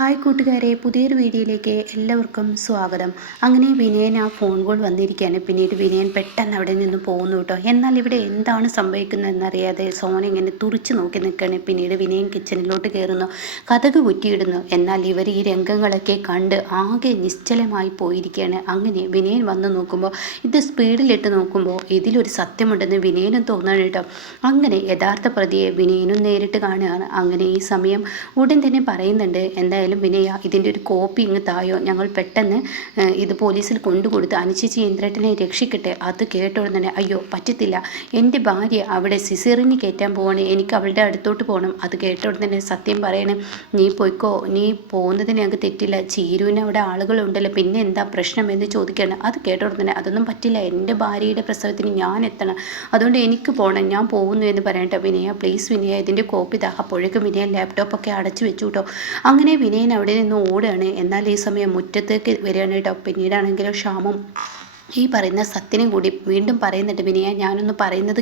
Hi കൂട്ടുകാരെ, പുതിയൊരു വീഡിയോയിലേക്ക് എല്ലാവർക്കും സ്വാഗതം. അങ്ങനെ വിനയൻ ആ ഫോൺ കോൾ വന്നിരിക്കുകയാണ്. പിന്നീട് വിനയൻ പെട്ടെന്ന് അവിടെ നിന്ന് പോകുന്നു കേട്ടോ. എന്നാൽ ഇവിടെ എന്താണ് സംഭവിക്കുന്നതെന്നറിയാതെ സോന ഇങ്ങനെ തുറിച്ച് നോക്കി നിൽക്കുകയാണ്. പിന്നീട് വിനയൻ കിച്ചണിലോട്ട് കയറുന്നു, കതക് കുറ്റിയിടുന്നു. എന്നാൽ ഇവർ ഈ രംഗങ്ങളൊക്കെ കണ്ട് ആകെ നിശ്ചലമായി പോയിരിക്കുകയാണ്. അങ്ങനെ വിനയൻ വന്ന് നോക്കുമ്പോൾ, ഇത് സ്പീഡിലിട്ട് നോക്കുമ്പോൾ ഇതിലൊരു സത്യമുണ്ടെന്ന് വിനയനും തോന്നണം കേട്ടോ. അങ്ങനെ യഥാർത്ഥ പ്രതിയെ വിനയനും നേരിട്ട് കാണുകയാണ്. അങ്ങനെ ഈ സമയം ഉടൻ തന്നെ പറയുന്നുണ്ട്, എന്തായാലും വിനയ ഇതിൻ്റെ ഒരു കോപ്പി ഇങ്ങ് തായോ, ഞങ്ങൾ പെട്ടെന്ന് ഇത് പോലീസിൽ കൊണ്ടുകൊടുത്ത് അനുചേച്ചി ഇന്ദ്രേട്ടനെ രക്ഷിക്കട്ടെ. അത് കേട്ടോടെ തന്നെ, അയ്യോ പറ്റത്തില്ല, എൻ്റെ ഭാര്യ അവിടെ സിസേറിന് കയറ്റാൻ പോവാണ്, എനിക്ക് അവളുടെ അടുത്തോട്ട് പോകണം. അത് കേട്ടോടെ തന്നെ സത്യം പറയണം, നീ പോയിക്കോ, നീ പോകുന്നതിന് ഞങ്ങൾക്ക് തെറ്റില്ല, ചീരുവിന് അവിടെ ആളുകളുണ്ടല്ലോ, പിന്നെ എന്താ പ്രശ്നം എന്ന് ചോദിക്കുകയാണ്. അത് കേട്ടോടെ തന്നെ, അതൊന്നും പറ്റില്ല, എൻ്റെ ഭാര്യയുടെ പ്രസവത്തിന് ഞാൻ എത്തണം, അതുകൊണ്ട് എനിക്ക് പോകണം, ഞാൻ പോകുന്നു എന്ന് പറയട്ടെ. വിനയ പ്ലീസ് വിനയ, ഇതിൻ്റെ കോപ്പി താ. അപ്പോഴേക്കും വിനയ ലാപ്ടോപ്പൊക്കെ അടച്ചു വെച്ചു കേട്ടോ. അങ്ങനെ വിനയൻ അവിടെ നിന്ന് ഓടുകയാണ്. എന്നാൽ ഈ സമയം മുറ്റത്തേക്ക് വരികയാണ് കേട്ടോ. പിന്നീടാണെങ്കിലും ക്ഷാമം ഈ പറയുന്ന സത്യനും കൂടി വീണ്ടും പറയുന്നുണ്ട്, വിനയ ഞാനൊന്ന് പറയുന്നത്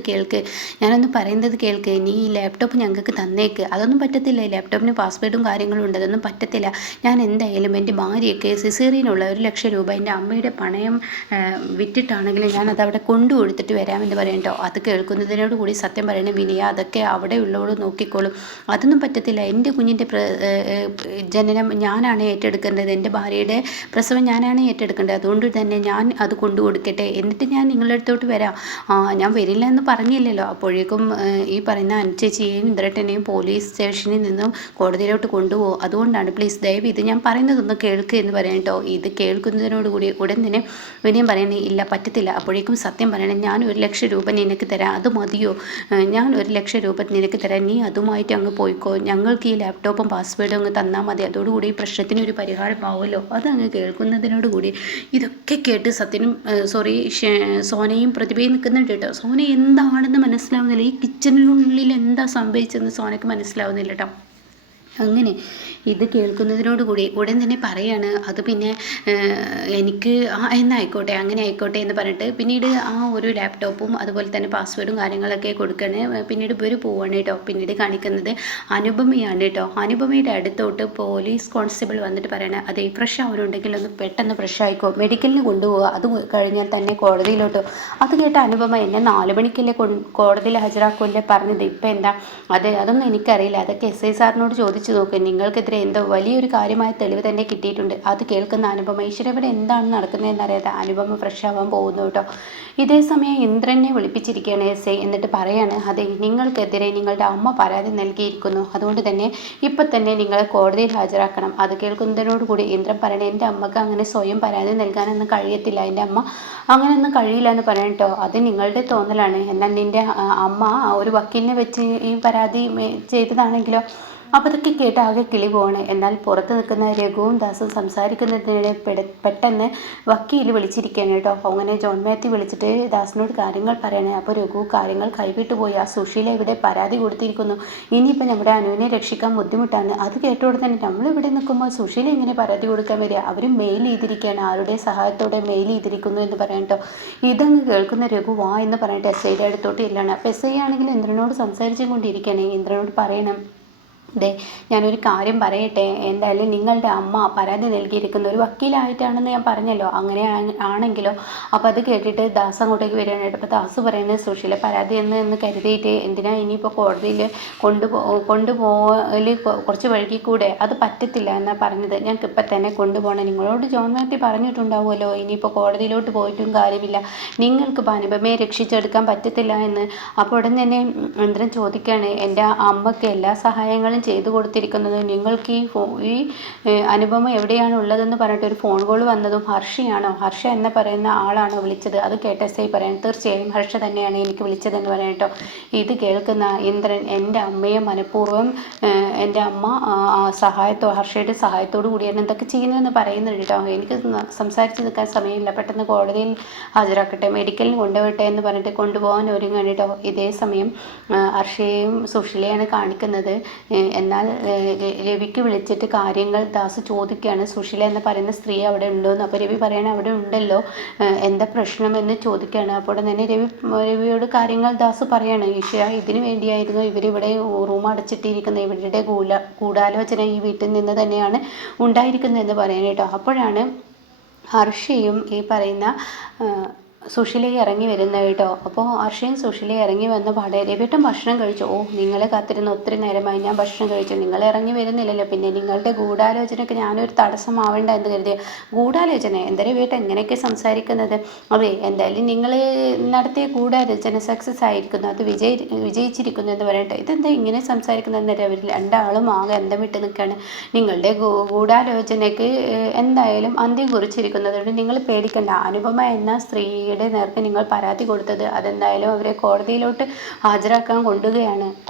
കേൾക്ക്, നീ ഈ ലാപ്ടോപ്പ് ഞങ്ങൾക്ക് തന്നേക്ക്. അതൊന്നും പറ്റത്തില്ല, ലാപ്ടോപ്പിന് പാസ്വേഡും കാര്യങ്ങളും ഉണ്ട്, അതൊന്നും പറ്റത്തില്ല. ഞാൻ എന്തായാലും എൻ്റെ ഭാര്യയ്ക്ക് സിസേറിയനുള്ള 1,00,000 രൂപ എൻ്റെ അമ്മയുടെ പണയം വിറ്റിട്ടാണെങ്കിലും ഞാൻ അതവിടെ കൊണ്ടു കൊടുത്തിട്ട് വരാമെന്ന് പറയട്ടോ. അത് കേൾക്കുന്നതിനോട് കൂടി സത്യം പറയണേ, വിനയ അതൊക്കെ അവിടെ ഉള്ളവൾ നോക്കിക്കോളും, അതൊന്നും പറ്റത്തില്ല, എൻ്റെ കുഞ്ഞിൻ്റെ ജനനം ഞാനാണ് ഏറ്റെടുക്കേണ്ടത്, എൻ്റെ ഭാര്യയുടെ പ്രസവം ഞാനാണ് ഏറ്റെടുക്കേണ്ടത്, അതുകൊണ്ട് തന്നെ ഞാൻ അത് കൊടുക്കട്ടെ, എന്നിട്ട് ഞാൻ നിങ്ങളുടെ അടുത്തോട്ട് വരാം. ഞാൻ വരില്ല എന്ന് പറഞ്ഞില്ലല്ലോ. അപ്പോഴേക്കും ഈ പറയുന്ന അനുചേച്ചിയെയും ഇന്ദ്രേട്ടനെയും പോലീസ് സ്റ്റേഷനിൽ നിന്നും കോടതിയിലോട്ട് കൊണ്ടുപോകും, അതുകൊണ്ടാണ് പ്ലീസ് ദയവ് ഇത് ഞാൻ പറയുന്നതൊന്ന് കേൾക്ക് എന്ന് പറയാം കേട്ടോ. ഇത് കേൾക്കുന്നതിനോടുകൂടി ഉടൻ തന്നെ വിനയം പറയണേ, ഇല്ല പറ്റത്തില്ല. അപ്പോഴേക്കും സത്യം പറയണേ, ഞാൻ 1,00,000 രൂപ നിനക്ക് തരാം, അത് മതിയോ? ഞാൻ 1,00,000 രൂപ നിനക്ക് തരാം, നീ അതുമായിട്ട് അങ്ങ് പോയിക്കോ, ഞങ്ങൾക്ക് ഈ ലാപ്ടോപ്പും പാസ്വേഡും അങ്ങ് തന്നാൽ മതി, അതോടുകൂടി ഈ പ്രശ്നത്തിനൊരു പരിഹാരമാവുമല്ലോ. അതങ്ങ് കേൾക്കുന്നതിനോടുകൂടി ഇതൊക്കെ കേട്ട് സത്യനും സോനയും പ്രതിഭയും നിൽക്കുന്നുണ്ട് കേട്ടോ. സോന എന്താണെന്ന് മനസ്സിലാവുന്നില്ല, ഈ കിച്ചണിനുള്ളിൽ എന്താ സംഭവിച്ചതെന്ന് സോനയ്ക്ക് മനസ്സിലാവുന്നില്ല കേട്ടോ. അങ്ങനെ ഇത് കേൾക്കുന്നതിനോടുകൂടി ഉടൻ തന്നെ പറയാണ്, അത് പിന്നെ എനിക്ക് എന്നായിക്കോട്ടെ, അങ്ങനെ ആയിക്കോട്ടെ എന്ന് പറഞ്ഞിട്ട് പിന്നീട് ആ ഒരു ലാപ്ടോപ്പും അതുപോലെ തന്നെ പാസ്വേഡും കാര്യങ്ങളൊക്കെ കൊടുക്കണേ. പിന്നീട് ഇവർ പോവാണ് കേട്ടോ. പിന്നീട് കാണിക്കുന്നത് അനുപമയാണ് കേട്ടോ. അനുപമയുടെ അടുത്തോട്ട് പോലീസ് കോൺസ്റ്റബിൾ വന്നിട്ട് പറയണേ, അതെ ഫ്രഷ് ആവാനുണ്ടെങ്കിൽ ഒന്ന് പെട്ടെന്ന് ഫ്രഷ് ആയിക്കോ, മെഡിക്കലിന് കൊണ്ടുപോകുക, അത് കഴിഞ്ഞാൽ തന്നെ കോടതിയിലോട്ടോ. അത് കേട്ട അനുപമ, എന്നെ 4 മണിക്കല്ലേ കോടതിയിൽ ഹാജരാക്കുമല്ലേ പറഞ്ഞത്, ഇപ്പം എന്താ? അതൊന്നും എനിക്കറിയില്ല, അതൊക്കെ SI സാറിനോട് ചോദിച്ചു നോക്ക്, നിങ്ങൾക്കെതിരെ എന്തോ വലിയൊരു കാര്യമായ തെളിവ് തന്നെ കിട്ടിയിട്ടുണ്ട്. അത് കേൾക്കുന്ന അനുപമ, ഈശ്വര ഇവിടെ എന്താണ് നടക്കുന്നതെന്നറിയാതെ അനുപമ ഫ്രഷ് ആവാൻ പോകുന്നു കേട്ടോ. ഇതേ സമയം ഇന്ദ്രനെ വിളിപ്പിച്ചിരിക്കുകയാണ് SI. എന്നിട്ട് പറയാണ്, അതെ നിങ്ങൾക്കെതിരെ നിങ്ങളുടെ അമ്മ പരാതി നൽകിയിരിക്കുന്നു, അതുകൊണ്ട് തന്നെ ഇപ്പം തന്നെ നിങ്ങളെ കോടതിയിൽ ഹാജരാക്കണം. അത് കേൾക്കുന്നതിനോടുകൂടി ഇന്ദ്രൻ പറയണേ, എൻ്റെ അമ്മക്ക് അങ്ങനെ സ്വയം പരാതി നൽകാനൊന്നും കഴിയത്തില്ല, എൻ്റെ അമ്മ അങ്ങനെയൊന്നും കഴിയില്ല എന്ന് പറയണം കേട്ടോ. അത് നിങ്ങളുടെ തോന്നലാണ്, എന്നാൽ നിൻ്റെ അമ്മ ഒരു വക്കീലിനെ വെച്ച് ഈ പരാതി ചെയ്തതാണെങ്കിലോ. അപ്പോൾ അതൊക്കെ കേട്ട് ആകെ കിളി പോവാണ്. എന്നാൽ പുറത്ത് നിൽക്കുന്ന രഘുവും ദാസും സംസാരിക്കുന്നതിനിടെ പെട്ടെന്ന് വക്കീൽ വിളിച്ചിരിക്കുകയാണ് കേട്ടോ. അങ്ങനെ ജോൺ മാത്യു വിളിച്ചിട്ട് ദാസിനോട് കാര്യങ്ങൾ പറയണേ. അപ്പോൾ രഘു കാര്യങ്ങൾ കൈവിട്ടു പോയി, ആ സുശീല ഇവിടെ പരാതി കൊടുത്തിരിക്കുന്നു, ഇനിയിപ്പോൾ നമ്മുടെ അനുവിനെ രക്ഷിക്കാൻ ബുദ്ധിമുട്ടാണ്. അത് കേട്ടോടെ തന്നെ നമ്മളിവിടെ നിൽക്കുമ്പോൾ സുശീല എങ്ങനെ പരാതി കൊടുക്കാൻ വരിക, അവർ മെയിൽ ചെയ്തിരിക്കുകയാണ്, ആരുടെ സഹായത്തോടെ മെയിൽ ചെയ്തിരിക്കുന്നു എന്ന് പറയാം കേട്ടോ. ഇതങ്ങ് കേൾക്കുന്ന രഘു വാ എന്ന് പറഞ്ഞിട്ട് SIയുടെ അടുത്തോട്ട് ഇല്ലാണ്. അപ്പോൾ SI ആണെങ്കിൽ ഇന്ദ്രനോട് സംസാരിച്ചും കൊണ്ടിരിക്കുകയാണ്. ഇന്ദ്രനോട് പറയണം, അതെ ഞാനൊരു കാര്യം പറയട്ടെ, എന്തായാലും നിങ്ങളുടെ അമ്മ പരാതി നൽകിയിരിക്കുന്ന ഒരു വക്കീലായിട്ടാണെന്ന് ഞാൻ പറഞ്ഞല്ലോ, അങ്ങനെ ആണെങ്കിലോ. അപ്പോൾ അത് കേട്ടിട്ട് ദാസ് അങ്ങോട്ടേക്ക് വരികയാണ്. അപ്പോൾ ദാസ് പറയുന്നത്, സുശീല പരാതി എന്ന് കരുതിയിട്ട് എന്തിനാ ഇനിയിപ്പോൾ കോടതിയിൽ കൊണ്ടുപോകൽ കുറച്ച് വഴുകിക്കൂടെ, അത് പറ്റത്തില്ല എന്നാണ് പറഞ്ഞത്, ഞങ്ങൾക്ക് ഇപ്പം തന്നെ കൊണ്ടുപോകണം. നിങ്ങളോട് ജോൺ മാത്യു പറഞ്ഞിട്ടുണ്ടാവുമല്ലോ, ഇനിയിപ്പോൾ കോടതിയിലോട്ട് പോയിട്ടും കാര്യമില്ല, നിങ്ങൾക്ക് അനുപമയെ രക്ഷിച്ചെടുക്കാൻ പറ്റത്തില്ല എന്ന്. അപ്പോൾ ഉടൻ തന്നെ ഇന്ദ്രൻ ചോദിക്കുകയാണ്, എൻ്റെ അമ്മയ്ക്ക് എല്ലാ സഹായങ്ങളും ചെയ്തു കൊടുത്തിരിക്കുന്നത്, നിങ്ങൾക്ക് ഈ അനുപമ എവിടെയാണ് ഉള്ളതെന്ന് പറഞ്ഞിട്ട് ഒരു ഫോൺ കോൾ വന്നതും ഹർഷയാണോ, ഹർഷ എന്ന് പറയുന്ന ആളാണോ വിളിച്ചത്? അത് കേട്ട SI പറയാൻ, തീർച്ചയായും ഹർഷ തന്നെയാണ് എനിക്ക് വിളിച്ചതെന്ന് പറയാം കേട്ടോ. ഇത് കേൾക്കുന്ന ഇന്ദ്രൻ, എൻ്റെ അമ്മയെ മനഃപൂർവ്വം എൻ്റെ അമ്മ ഹർഷയുടെ സഹായത്തോടു കൂടിയാണ് ഇതൊക്കെ ചെയ്യുന്നതെന്ന് പറയുന്നുണ്ട് കേട്ടോ. എനിക്ക് സംസാരിച്ച് നിൽക്കാൻ സമയമില്ല, പെട്ടെന്ന് കോടതിയിൽ ഹാജരാക്കട്ടെ, മെഡിക്കലിന് കൊണ്ടുപോകട്ടെ എന്ന് പറഞ്ഞിട്ട് കൊണ്ടുപോകാൻ ഒരുങ്ങാണ് കേട്ടോ. ഇതേ സമയം ഹർഷയെയും സുശീലയാണ് കാണിക്കുന്നത്. എന്നാൽ രവിക്ക് വിളിച്ചിട്ട് കാര്യങ്ങൾ ദാസ് ചോദിക്കുകയാണ്, സുശീല എന്ന് പറയുന്ന സ്ത്രീ അവിടെ ഉണ്ടോയെന്ന്. അപ്പോൾ രവി പറയണേ അവിടെ ഉണ്ടല്ലോ, എന്താ പ്രശ്നമെന്ന് ചോദിക്കുകയാണ്. അപ്പോൾ തന്നെ രവിയോട് കാര്യങ്ങൾ ദാസ് പറയാണ്, ഈശ ഇതിനു വേണ്ടിയായിരുന്നു ഇവരിവിടെ റൂം അടച്ചിട്ടിരിക്കുന്നത്, ഇവരുടെ ഗൂഢാലോചന ഈ വീട്ടിൽ നിന്ന് തന്നെയാണ് ഉണ്ടായിരിക്കുന്നതെന്ന് പറയാൻ അപ്പോഴാണ് ഹർഷയും ഈ പറയുന്ന സുശീലയെ ഇറങ്ങി വരുന്നത് കേട്ടോ. അപ്പോൾ ഹർഷയും സുശീലയെ ഇറങ്ങി വന്ന പാടെ രവിയേട്ടൻ ഭക്ഷണം കഴിച്ചു. ഓ, നിങ്ങളെ കാത്തിരുന്ന് ഒത്തിരി നേരമായി, ഞാൻ ഭക്ഷണം കഴിച്ചു, നിങ്ങൾ ഇറങ്ങി വരുന്നില്ലല്ലോ, പിന്നെ നിങ്ങളുടെ ഗൂഢാലോചനയ്ക്ക് ഞാനൊരു തടസ്സമാവേണ്ട എന്ന് കരുതിയ. ഗൂഢാലോചന എന്താ രവിയേട്ടൻ എങ്ങനെയൊക്കെ സംസാരിക്കുന്നത്? അതെ, എന്തായാലും നിങ്ങൾ നടത്തിയ ഗൂഢാലോചന സക്സസ് ആയിരിക്കുന്നു, അത് വിജയിച്ചിരിക്കുന്നു എന്ന് പറയട്ടെ. ഇതെന്താ ഇങ്ങനെ സംസാരിക്കുന്നതെന്ന് അവർ രണ്ടാളും ആകെ അന്തം വിട്ട് നിൽക്കുകയാണ്. നിങ്ങളുടെ ഗൂഢാലോചനയ്ക്ക് എന്തായാലും അന്ത്യം കുറിച്ചിരിക്കുന്നതുകൊണ്ട് നിങ്ങൾ പേടിക്കണ്ട. അനുപമ എന്ന സ്ത്രീയുടെ നേർക്ക് നിങ്ങൾ പരാതി കൊടുത്തത്, അതെന്തായാലും അവരെ കോടതിയിലോട്ട് ഹാജരാക്കാൻ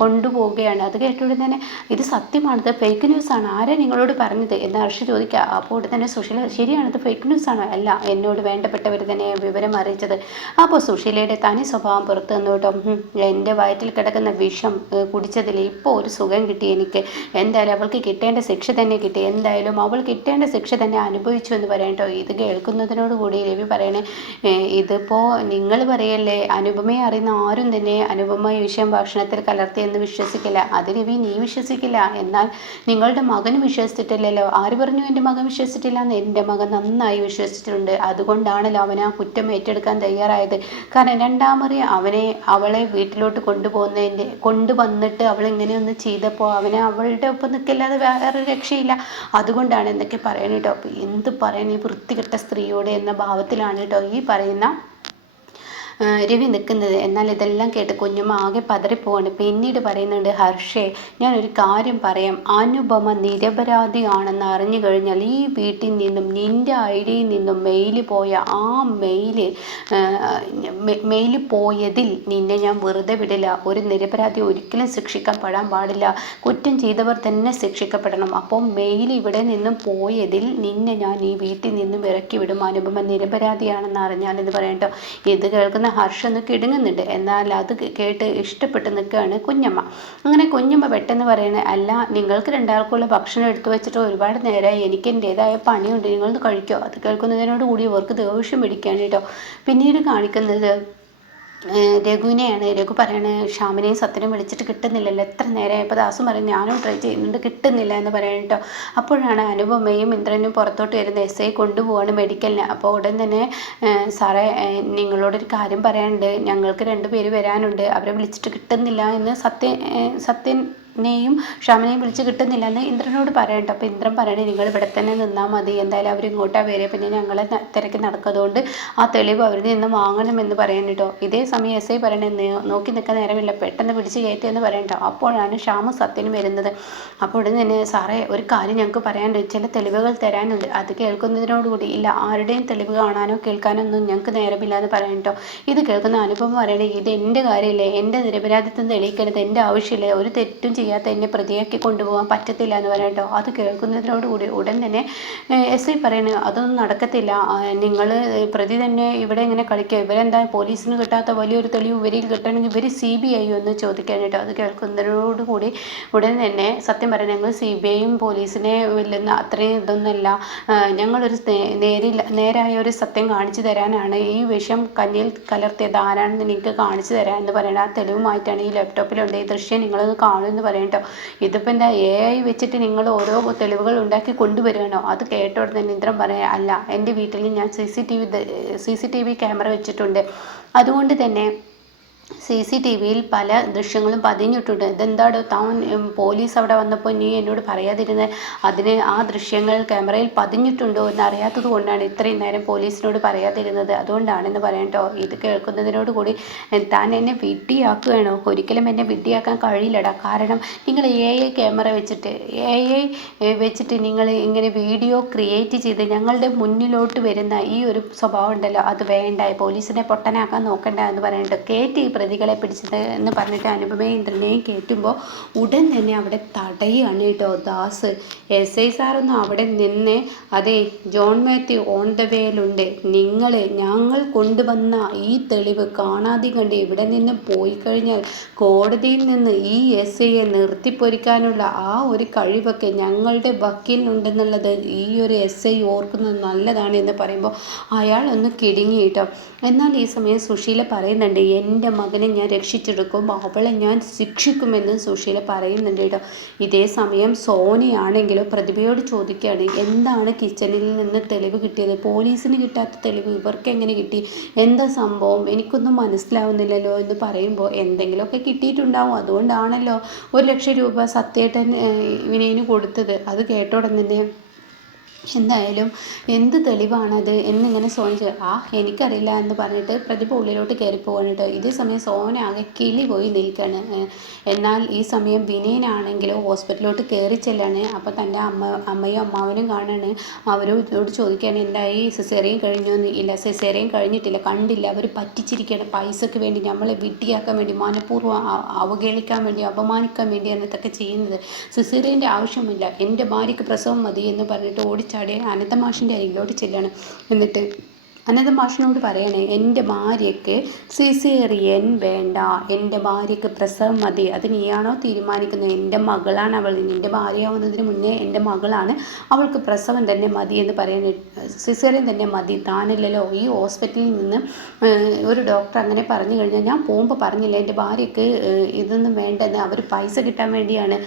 കൊണ്ടുപോവുകയാണ്. അത് കേട്ടുകൊണ്ട് തന്നെ ഇത് സത്യമാണത്, ഫേക്ക് ന്യൂസാണ്, ആരാ നിങ്ങളോട് പറഞ്ഞത് എന്ന് ഹർഷ ചോദിക്കുക. അപ്പോൾ തന്നെ സുശീല, ശരിയാണത് ഫേക്ക് ന്യൂസാണോ? അല്ല, എന്നോട് വേണ്ടപ്പെട്ടവർ തന്നെ വിവരം അറിയിച്ചത്. അപ്പോൾ സുശീലയുടെ തനി സ്വഭാവം പുറത്തു വന്നു കേട്ടോ. എൻ്റെ വയറ്റിൽ കിടക്കുന്ന വിഷം കുടിച്ചതിൽ ഇപ്പോൾ ഒരു സുഖം കിട്ടി എനിക്ക്. എന്തായാലും അവൾക്ക് കിട്ടേണ്ട ശിക്ഷ തന്നെ കിട്ടി, എന്തായാലും അവൾ കിട്ടേണ്ട ശിക്ഷ തന്നെ അനുഭവിച്ചു എന്ന് പറയാം കേട്ടോ. ഇത് കേൾക്കുന്നതിനോടുകൂടി രവി പറയണേ, ഇതിപ്പോൾ നിങ്ങൾ പറയല്ലേ, അനുപമയെ അറിയുന്ന ആരും തന്നെ അനുപമ ഈ വിഷയം ഭക്ഷണത്തിൽ കലർത്തിയെന്ന് വിശ്വസിക്കില്ല. അത് രവി നീ വിശ്വസിക്കില്ല, എന്നാൽ നിങ്ങളുടെ മകന് വിശ്വസിച്ചിട്ടില്ലല്ലോ. ആര് പറഞ്ഞു എൻ്റെ മകൻ വിശ്വസിച്ചിട്ടില്ല എന്ന്? എൻ്റെ മകൻ നന്നായി വിശ്വസിച്ചിട്ടുണ്ട്, അതുകൊണ്ടാണല്ലോ അവൻ ആ കുറ്റം ഏറ്റെടുക്കാൻ തയ്യാറായത്. കാരണം രണ്ടാമറി അവളെ വീട്ടിലോട്ട് കൊണ്ടുവന്നിട്ട് അവൾ ഇങ്ങനെയൊന്ന് ചെയ്തപ്പോൾ അവനെ അവളുടെ ഒപ്പം നിൽക്കില്ലാതെ വേറെ രക്ഷയില്ല. അതുകൊണ്ടാണ് എന്നൊക്കെ പറയണം കേട്ടോ. എന്ത് പറയാൻ ഈ വൃത്തികെട്ട സ്ത്രീയോട് എന്ന ഭാവത്തിലാണ് കേട്ടോ ഈ പറയുന്ന രവി നിൽക്കുന്നത്. എന്നാൽ ഇതെല്ലാം കേട്ട് കുഞ്ഞമ്മ ആകെ പതറിപ്പോവാണ്. പിന്നീട് പറയുന്നുണ്ട്, ഹർഷേ, ഞാനൊരു കാര്യം പറയാം, അനുപമ നിരപരാധിയാണെന്ന് അറിഞ്ഞു കഴിഞ്ഞാൽ ഈ വീട്ടിൽ നിന്നും നിൻ്റെ ഐഡിയിൽ നിന്നും മെയിൽ പോയ ആ മെയിൽ പോയതിൽ നിന്നെ ഞാൻ വെറുതെ വിടില്ല. ഒരു നിരപരാധി ഒരിക്കലും ശിക്ഷിക്കപ്പെടാൻ പാടില്ല, കുറ്റം ചെയ്തവർ തന്നെ ശിക്ഷിക്കപ്പെടണം. അപ്പോൾ മെയിൽ ഇവിടെ നിന്നും പോയതിൽ നിന്നെ ഞാൻ ഈ വീട്ടിൽ നിന്നും ഇറക്കി വിടും, അനുപമ നിരപരാധിയാണെന്ന് അറിഞ്ഞാലെന്ന് പറയട്ടോ. ഇത് കേൾക്കുന്ന ഹർഷ ഒന്ന് കിടുങ്ങുന്നുണ്ട്. എന്നാൽ അത് കേട്ട് ഇഷ്ടപ്പെട്ട് നിൽക്കുകയാണ് കുഞ്ഞമ്മ. അങ്ങനെ കുഞ്ഞമ്മ പെട്ടെന്ന് പറയണേ, അല്ല, നിങ്ങൾക്ക് രണ്ടാൾക്കുള്ള ഭക്ഷണം എടുത്തു വെച്ചിട്ട് ഒരുപാട് നേരമായി, എനിക്ക് എൻ്റെതായ പണിയുണ്ട്, നിങ്ങളൊന്ന് കഴിക്കോ? അത് കേൾക്കുന്നതിനോട് കൂടി അവർക്ക് ദേഷ്യം പിടിക്കുകയാണ് കേട്ടോ. പിന്നീട് കാണിക്കുന്നത് രഘുവിനെയാണ്. രഘു പറയണേ, ഷ്യാമിനെയും സത്യനെയും വിളിച്ചിട്ട് കിട്ടുന്നില്ലല്ലോ, എത്ര നേരമായപ്പോൾ ദാസും പറയും ഞാനും ട്രൈ ചെയ്യുന്നുണ്ട്, കിട്ടുന്നില്ല എന്ന് പറയണം കേട്ടോ. അപ്പോഴാണ് അനുപമയും ഇന്ദ്രനും പുറത്തോട്ട് വരുന്നത്. എസ് കൊണ്ടുപോവാണ് മെഡിക്കലിന്. അപ്പോൾ ഉടൻ തന്നെ, സാറേ, നിങ്ങളോടൊരു കാര്യം പറയാനുണ്ട്, ഞങ്ങൾക്ക് 2 പേര് വരാനുണ്ട്, അവരെ വിളിച്ചിട്ട് കിട്ടുന്നില്ല എന്ന് സത്യനെയും ഷ്യാമിനെയും വിളിച്ച് കിട്ടുന്നില്ല എന്ന് ഇന്ദ്രനോട് പറയട്ടോ. അപ്പോൾ ഇന്ദ്രൻ പറയണേ, നിങ്ങൾ ഇവിടെ തന്നെ നിന്നാൽ മതി, എന്തായാലും അവർ ഇങ്ങോട്ടാണ് വരിക, പിന്നെ ഞങ്ങളെ തിരക്കി നടക്കുന്നതുകൊണ്ട് ആ തെളിവ് അവരിൽ നിന്ന് വാങ്ങണമെന്ന് പറയാൻ കേട്ടോ. ഇതേ സമയം എസ് ഐ പറയണേ, നോക്കി നിൽക്കാൻ നേരമില്ല, പെട്ടെന്ന് പിടിച്ച് കയറ്റിയെന്ന് പറയട്ടോ. അപ്പോഴാണ് ഷ്യാമും സത്യനും വരുന്നത്. അപ്പോൾ ഉടനെ തന്നെ, സാറേ, ഒരു കാര്യം ഞങ്ങൾക്ക് പറയാനുണ്ട്, ചില തെളിവുകൾ തരാനുണ്ട്. അത് കേൾക്കുന്നതിനോടുകൂടി, ഇല്ല, ആരുടെയും തെളിവ് കാണാനോ കേൾക്കാനോ ഒന്നും ഞങ്ങൾക്ക് നേരമില്ല എന്ന് പറയട്ടോ. ഇത് കേൾക്കുന്ന അനുപമ പറയണേ, ഇത് എൻ്റെ കാര്യമില്ലേ, എൻ്റെ നിരപരാധിത്വം തെളിയിക്കരുത്, എൻ്റെ ആവശ്യമില്ല, ഒരു തെറ്റും ചെയ്യാത്ത എന്നെ പ്രതിയാക്കി കൊണ്ടുപോകാൻ പറ്റത്തില്ല എന്ന് പറയട്ടോ. അത് കേൾക്കുന്നതിനോടുകൂടി ഉടൻ തന്നെ എസ് ഐ പറയണു, അതൊന്നും നടക്കത്തില്ല, നിങ്ങൾ പ്രതി തന്നെ ഇവിടെ ഇങ്ങനെ കളിക്കുക, ഇവരെന്താ പോലീസിന് കിട്ടാത്ത വലിയൊരു തെളിവ് ഇവരിൽ കിട്ടണമെങ്കിൽ ഇവർ CBI എന്ന് ചോദിക്കാൻ കേട്ടോ. അത് കേൾക്കുന്നതിനോടുകൂടി ഉടൻ തന്നെ സത്യം പറയാൻ, ഞങ്ങൾ CBIയും പോലീസിനെ വെല്ലുന്ന അത്രയും ഇതൊന്നുമല്ല, ഞങ്ങളൊരു നേരായ ഒരു സത്യം കാണിച്ചു തരാനാണ്, ഈ വിഷം കഞ്ഞിയിൽ കലർത്തിയത് ആരാണെന്ന് നിങ്ങൾക്ക് കാണിച്ചു തരാം എന്ന് പറയണം. ആ തെളിവുമായിട്ടാണ് ഈ ലാപ്ടോപ്പിലുണ്ട്, ഈ ദൃശ്യം നിങ്ങളത് കാണുമെന്ന് പറയട്ടോ. ഇതിപ്പോൾ എന്താ AI വെച്ചിട്ട് നിങ്ങൾ ഓരോ തെളിവുകൾ ഉണ്ടാക്കി കൊണ്ടുവരികയാണോ? അത് കേട്ടോടെ തന്നെ ഇന്ദ്രൻ പറയാം, അല്ല, എൻ്റെ വീട്ടിൽ ഞാൻ CCTV ക്യാമറ വെച്ചിട്ടുണ്ട്, അതുകൊണ്ട് തന്നെ CCTVയിൽ പല ദൃശ്യങ്ങളും പതിഞ്ഞിട്ടുണ്ട്. ഇതെന്താടോ താൻ പോലീസ് അവിടെ വന്നപ്പോൾ നീ എന്നോട് പറയാതിരുന്നത്, ആ ദൃശ്യങ്ങൾ ക്യാമറയിൽ പതിഞ്ഞിട്ടുണ്ടോ എന്ന് അറിയാത്തത് കൊണ്ടാണ് ഇത്രയും നേരം പോലീസിനോട് പറയാതിരുന്നത്, അതുകൊണ്ടാണെന്ന് പറയട്ടോ. ഇത് കേൾക്കുന്നതിനോട് കൂടി, താൻ എന്നെ വിഡ്ഢിയാക്കുകയാണോ? ഒരിക്കലും എന്നെ വിഡ്ഢിയാക്കാൻ കഴിയില്ലടാ, കാരണം നിങ്ങൾ AI ക്യാമറ വെച്ചിട്ട് നിങ്ങൾ ഇങ്ങനെ വീഡിയോ ക്രിയേറ്റ് ചെയ്ത് ഞങ്ങളുടെ മുന്നിലോട്ട് വരുന്ന ഈ ഒരു സ്വഭാവം ഉണ്ടല്ലോ, അത് വേണ്ട, പോലീസിനെ പൊട്ടനാക്കാൻ നോക്കണ്ട എന്ന് പറയട്ടോ. കേട്ട് ഈ പ്രതികളെ പിടിച്ചത് എന്ന് പറഞ്ഞിട്ട് അനുപമേന്ദ്രനെയും കയറ്റുമ്പോൾ ഉടൻ തന്നെ അവിടെ തടയുകയാണ് കേട്ടോ ദാസ്. എസ് ഐ സാറൊന്നും അവിടെ നിന്ന് അതെ ജോൺ മാത്യു ഓൺ ദ വേയിലുണ്ട്, ഞങ്ങൾ കൊണ്ടുവന്ന ഈ തെളിവ് കാണാതെ കണ്ട് ഇവിടെ നിന്ന് പോയി കഴിഞ്ഞാൽ കോടതിയിൽ നിന്ന് ഈ എസ് ഐയെ നിർത്തിപ്പൊരിക്കാനുള്ള ആ ഒരു കഴിവൊക്കെ ഞങ്ങളുടെ വക്കീലിനുണ്ടെന്നുള്ളത് ഈ ഒരു എസ് ഐ ഓർക്കുന്നത് നല്ലതാണ് എന്ന് പറയുമ്പോൾ അയാൾ ഒന്ന് കിടുങ്ങി കേട്ടോ. എന്നാൽ ഈ സമയം സുശീല പറയുന്നുണ്ട്, എൻ്റെ മകനെ ഞാൻ രക്ഷിച്ചെടുക്കും, അവളെ ഞാൻ ശിക്ഷിക്കുമെന്ന് സുശീല പറയുന്നുണ്ട് കേട്ടോ. ഇതേ സമയം സോനയാണെങ്കിലോ പ്രതിഭയോട് ചോദിക്കുകയാണ്, എന്താണ് കിച്ചണിൽ നിന്ന് തെളിവ് കിട്ടിയത്, പോലീസിന് കിട്ടാത്ത തെളിവ് ഇവർക്ക് എങ്ങനെ കിട്ടി, എന്താ സംഭവം, എനിക്കൊന്നും മനസ്സിലാവുന്നില്ലല്ലോ എന്ന് പറയുമ്പോൾ എന്തെങ്കിലുമൊക്കെ കിട്ടിയിട്ടുണ്ടാവും, അതുകൊണ്ടാണല്ലോ 1,00,000 രൂപ സത്യേട്ടൻ വിനയന് കൊടുത്തത്. അത് കേട്ട ഉടൻ തന്നെ എന്തായാലും എന്ത് തെളിവാണത് എന്നിങ്ങനെ സോന എനിക്കറിയില്ല എന്ന് പറഞ്ഞിട്ട് പ്രതിഭ ഉള്ളിലോട്ട് കയറിപ്പോവാണ് കേട്ടോ. ഇതേ സമയം സോന ആകെ കിളി പോയി നിൽക്കുകയാണ്. എന്നാൽ ഈ സമയം വിനയനാണെങ്കിലോ ഹോസ്പിറ്റലിലോട്ട് കയറി ചെല്ലാണ്. അപ്പോൾ തൻ്റെ അമ്മയും അമ്മാവനും കാണാണ്. അവരോട് ചോദിക്കുകയാണ്, എന്തായി സിസേറിയൻ കഴിഞ്ഞോ എന്ന്. ഇല്ല സിസേറിയൻ കഴിഞ്ഞിട്ടില്ല, കണ്ടില്ല, അവർ പറ്റിച്ചിരിക്കുകയാണ്, പൈസയ്ക്ക് വേണ്ടി നമ്മളെ വിട്ടിയാക്കാൻ വേണ്ടി, മനഃപൂർവ്വം അവഹേളിക്കാൻ വേണ്ടി, അപമാനിക്കാൻ വേണ്ടി എന്നതൊക്കെ ചെയ്യുന്നത്. സിസേറിയൻ്റെ ആവശ്യമില്ല, എൻ്റെ ഭാര്യയ്ക്ക് പ്രസവം മതി എന്ന് പറഞ്ഞിട്ട് ഓടിച്ചാടി അനന്തമാഷിൻ്റെ അരികിലോട്ട് ചെല്ലാണ്. എന്നിട്ട് അനന്തമാഷിനോട് പറയണേ, എൻ്റെ ഭാര്യയ്ക്ക് സിസേറിയൻ വേണ്ട, എൻ്റെ ഭാര്യയ്ക്ക് പ്രസവം മതി, അത് നീയാണോ തീരുമാനിക്കുന്നത്, എൻ്റെ മകളാണ് അവൾ, നിൻ്റെ ഭാര്യയാവുന്നതിന് മുന്നേ എൻ്റെ മകളാണ്, അവൾക്ക് പ്രസവം തന്നെ മതി എന്ന് പറയുന്നത്. സിസേറിയൻ തന്നെ മതി, താനല്ലല്ലോ ഈ ഹോസ്പിറ്റലിൽ നിന്ന് ഒരു ഡോക്ടർ അങ്ങനെ പറഞ്ഞു കഴിഞ്ഞാൽ ഞാൻ പോകുമ്പോൾ പറഞ്ഞില്ല എൻ്റെ ഭാര്യയ്ക്ക് ഇതൊന്നും വേണ്ടെന്ന്, അവർ പൈസ കിട്ടാൻ വേണ്ടിയാണ്.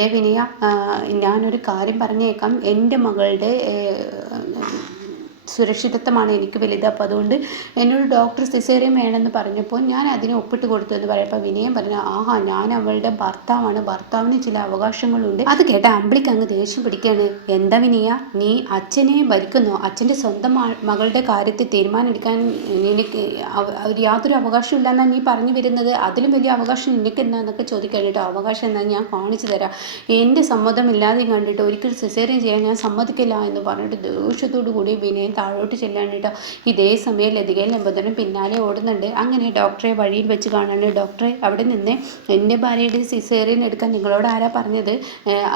ദേവിനിയ, ഞാനൊരു കാര്യം പറഞ്ഞേക്കാം, എൻ്റെ മകളുടെ സുരക്ഷിതത്വമാണ് എനിക്ക് വലുത്, അപ്പോൾ അതുകൊണ്ട് എന്നോട് ഡോക്ടർ സിസേറിയൻ വേണമെന്ന് പറഞ്ഞപ്പോൾ ഞാൻ അതിന് ഒപ്പിട്ട് കൊടുത്തു എന്ന് പറയപ്പോൾ വിനയം പറഞ്ഞു, ആഹാ ഞാൻ അവളുടെ ഭർത്താവാണ്, ഭർത്താവിന് ചില അവകാശങ്ങളുണ്ട്. അത് കേട്ട അമ്പിളിക്ക് അങ്ങ് ദേഷ്യം പിടിക്കുകയാണ്. എന്താ വിനയ, നീ അച്ഛനെ ഭരിക്കുന്നോ, അച്ഛൻ്റെ സ്വന്തം മകളുടെ കാര്യത്തിൽ തീരുമാനം എടുക്കാൻ നിനക്ക് യാതൊരു അവകാശവും ഇല്ലെന്നാണ് നീ പറഞ്ഞു വരുന്നത്, അതിലും വലിയ അവകാശം നിനക്ക് എന്നാന്നൊക്കെ ചോദിക്കാൻ കേട്ടോ. അവകാശം എന്നാൽ ഞാൻ കാണിച്ചു തരാം, എൻ്റെ സമ്മതമില്ലാതെ കണ്ടിട്ട് ഒരിക്കലും സിസേറിയൻ ചെയ്യാൻ ഞാൻ സമ്മതിക്കില്ല എന്ന് പറഞ്ഞിട്ട് ദേഷ്യത്തോടു കൂടി വിനയൻ താഴോട്ട് ചെല്ലാണ് കേട്ടോ. ഇതേ സമയം ലതികയും ലംബോദരനും പിന്നാലെ ഓടുന്നുണ്ട്. അങ്ങനെ ഡോക്ടറെ വഴിയിൽ വെച്ച് കാണാണ്. ഡോക്ടറെ അവിടെ നിന്ന് എൻ്റെ ഭാര്യയുടെ സിസേറിയൻ എടുക്കാൻ നിങ്ങളോട് ആരാ പറഞ്ഞത്,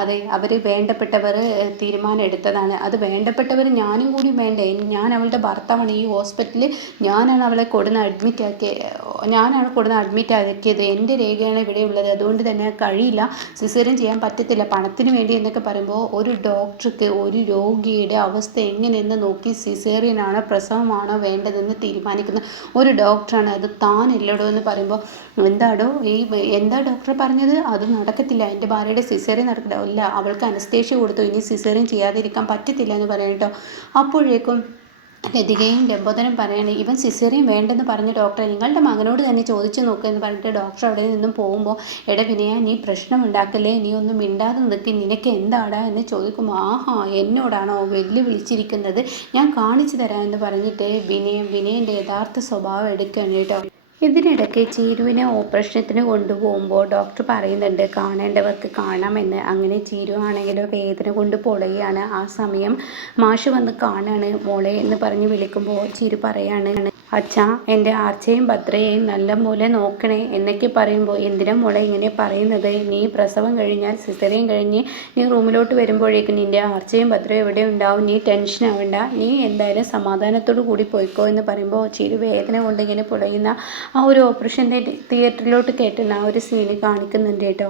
അതെ അവർ വേണ്ടപ്പെട്ടവർ തീരുമാനം എടുത്തതാണ്, അത് വേണ്ടപ്പെട്ടവർ ഞാനും കൂടി വേണ്ടേ, ഞാൻ അവളുടെ ഭർത്താവാണ്, ഈ ഹോസ്പിറ്റലിൽ ഞാനാണ് അവളെ കൊടുന്ന് അഡ്മിറ്റ് ആക്കിയത്, എൻ്റെ രേഖയാണ് ഇവിടെ ഉള്ളത്, അതുകൊണ്ട് തന്നെ കഴിയില്ല, സിസേറിയൻ ചെയ്യാൻ പറ്റത്തില്ല, പണത്തിന് വേണ്ടി എന്നൊക്കെ പറയുമ്പോൾ ഒരു ഡോക്ടർക്ക് ഒരു രോഗിയുടെ അവസ്ഥ എങ്ങനെയെന്ന് നോക്കി സിസേറിയനാണോ പ്രസവമാണോ വേണ്ടതെന്ന് തീരുമാനിക്കുന്ന ഒരു ഡോക്ടറാണ്, അത് താനല്ലടോ എന്ന് പറയുമ്പോൾ എന്താ ഡോക്ടർ പറഞ്ഞത്, അത് നടക്കത്തില്ല, എൻ്റെ ഭാര്യയുടെ സിസേറിയൻ നടക്കില്ല, ഇല്ല അവൾക്ക് അനസ്തേഷ്യ കൊടുത്തു, ഇനി സിസേറിയൻ ചെയ്യാതിരിക്കാൻ പറ്റത്തില്ല എന്ന് പറയാം കേട്ടോ. അപ്പോഴേക്കും ലതികയും ലംബോദരനും പറയാണ്, ഇവൻ സിസേറിയൻ വേണ്ടെന്ന് പറഞ്ഞ ഡോക്ടറെ നിങ്ങളുടെ മകനോട് തന്നെ ചോദിച്ചു നോക്കുക എന്ന് പറഞ്ഞിട്ട് ഡോക്ടർ അവിടെ നിന്നും പോകുമ്പോൾ, എടാ വിനയ നീ പ്രശ്നം ഉണ്ടാക്കല്ലേ, നീ ഒന്നും മിണ്ടാതെ നിൽക്കി, നിനക്ക് എന്താടാ എന്ന് ചോദിക്കുമ്പോൾ, ആഹാ എന്നോടാണോ വെല്ലുവിളിച്ചിരിക്കുന്നത്, ഞാൻ കാണിച്ചു തരാം എന്ന് പറഞ്ഞിട്ട് വിനയൻ്റെ യഥാർത്ഥ സ്വഭാവം എടുക്കുകയാണ് കേട്ടോ. ഇതിനിടയ്ക്ക് ചീരുവിനെ ഓപ്പറേഷനത്തിന് കൊണ്ടുപോകുമ്പോൾ ഡോക്ടർ പറയുന്നുണ്ട് കാണേണ്ടവർക്ക് കാണാമെന്ന്. അങ്ങനെ ചീരു ആണെങ്കിലോ വേദന കൊണ്ട് പൊളയാണ്. ആ സമയം മാഷ് വന്ന് കാണാണ്. മോളെ എന്ന് പറഞ്ഞ് വിളിക്കുമ്പോൾ ചീരു പറയാണ്, അച്ഛാ എൻ്റെ ആർച്ചയും ഭദ്രയെയും നല്ല പോലെ നോക്കണേ എന്നൊക്കെ പറയുമ്പോൾ, എന്തിനാ മോളെ ഇങ്ങനെ പറയുന്നത്, നീ പ്രസവം കഴിഞ്ഞാൽ സിസേറിയൻ കഴിഞ്ഞ് നീ റൂമിലോട്ട് വരുമ്പോഴേക്കും നിൻ്റെ ആർച്ചയും ഭദ്രയും എവിടെ ഉണ്ടാവും, നീ ടെൻഷൻ ആവണ്ട, നീ എന്തായാലും സമാധാനത്തോടു കൂടി പോയിക്കോ എന്ന് പറയുമ്പോൾ ചിരി വേദന കൊണ്ട് ഇങ്ങനെ പൊളയുന്ന ആ ഒരു ഓപ്പറേഷൻ തിയേറ്ററിലോട്ട് കയറ്റുന്ന ആ ഒരു സീന് കാണിക്കുന്നുണ്ട് കേട്ടോ.